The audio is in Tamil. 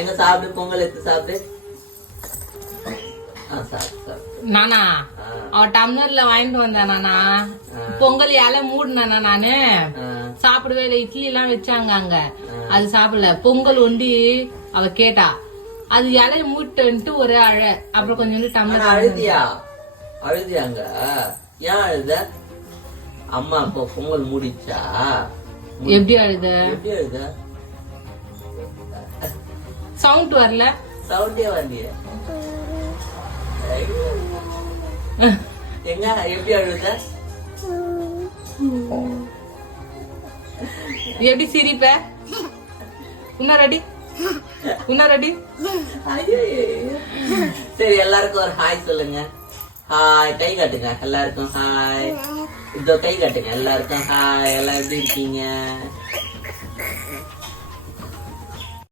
எங்க சாப்பிடு, பொங்கல் எடுத்து சாப்பிடு. நானா அவ டம்ளர்ல வாங்கிட்டு வந்தேன் நானா. பொங்கல் இலை மூடினா நானு சாப்பிடவே இல்லை. இட்லி எல்லாம் வச்சாங்க அங்க, அது சாப்பிடல. பொங்கல் ஒண்டி அவ கேட்டா, அது இலைய மூட்டுன்ட்டு ஒரே அழ. அப்புறம் கொஞ்சம் டம்ளர் அழுதியாங்க. ஏன் அழுத? அம்மா அப்போ பொங்கல் மூடிச்சா? எப்படி அழுத? எப்படி அழுத? சவுண்ட் வரல. சவுண்டே வரலையே. எங்க எப்படி அழுத? எப்படி சிரிப்ப? உன்னாரடி உன்னாரடி. சரி, எல்லாருக்கும் ஒரு ஹாய் சொல்லுங்க. ஹாய், கை காட்டுங்க எல்லாருக்கும். ஹாய், இதோ கை காட்டுங்க எல்லாருக்கும். ஹாய், எல்லாம் எப்படி இருக்கீங்க?